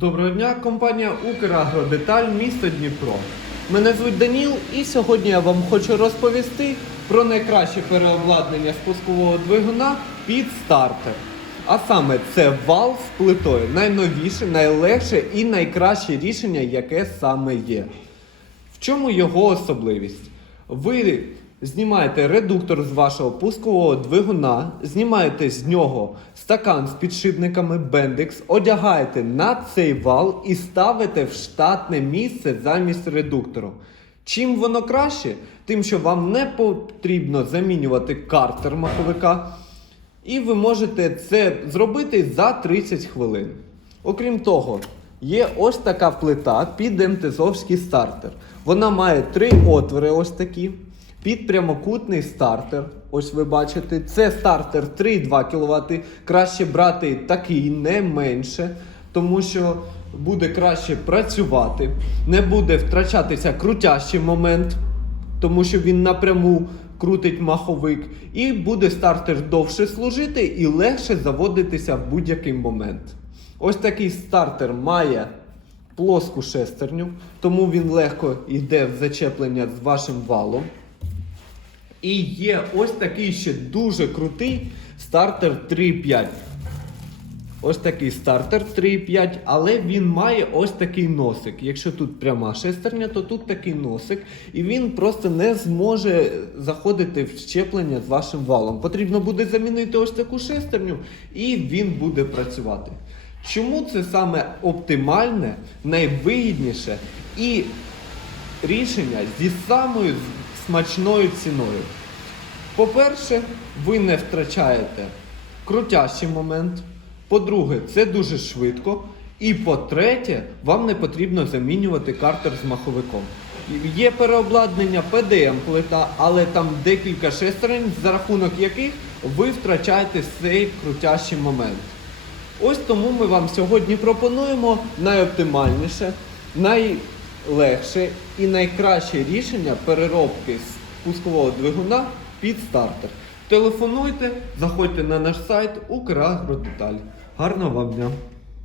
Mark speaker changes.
Speaker 1: Доброго дня, компанія Украгродеталь, місто Дніпро. Мене звуть Даніл і сьогодні я вам хочу розповісти про найкраще переобладнання спускового двигуна під стартер. А саме це вал з плитою. Найновіше, найлегше і найкраще рішення, яке саме є. В чому його особливість? Ви знімаєте редуктор з вашого пускового двигуна, знімаєте з нього стакан з підшипниками Bendix, одягаєте на цей вал і ставите в штатне місце замість редуктору. Чим воно краще? Тим, що вам не потрібно замінювати картер маховика, і ви можете це зробити за 30 хвилин. Окрім того, є ось така плита під МТЗовський стартер. Вона має три отвори, ось такі. Під прямокутний стартер. Ось ви бачите, це стартер 3,2 кВт. Краще брати такий, не менше, тому що буде краще працювати, не буде втрачатися крутящий момент тому що він напряму крутить маховик, і буде стартер довше служити і легше заводитися в будь-який момент. Ось такий стартер має плоску шестерню, тому він легко йде в зачеплення з вашим валом. І є ось такий ще дуже крутий стартер 3.5. Ось такий стартер 3.5, але він має ось такий носик. Якщо тут пряма шестерня, то тут такий носик, і він просто не зможе заходити в щеплення з вашим валом. Потрібно буде замінити ось таку шестерню, і він буде працювати. Чому це саме оптимальне, найвигідніше і рішення зі самою смачною ціною? По-перше, ви не втрачаєте крутящий момент. По-друге, це дуже швидко. І по-третє, вам не потрібно замінювати картер з маховиком. Є переобладнання PDM плита, але там декілька шестерень, за рахунок яких ви втрачаєте цей крутящий момент. Ось тому ми вам сьогодні пропонуємо найоптимальніше, найлегше і найкраще рішення переробки з пускового двигуна під стартер. Телефонуйте, заходьте на наш сайт Украгродеталь. Гарного вам дня!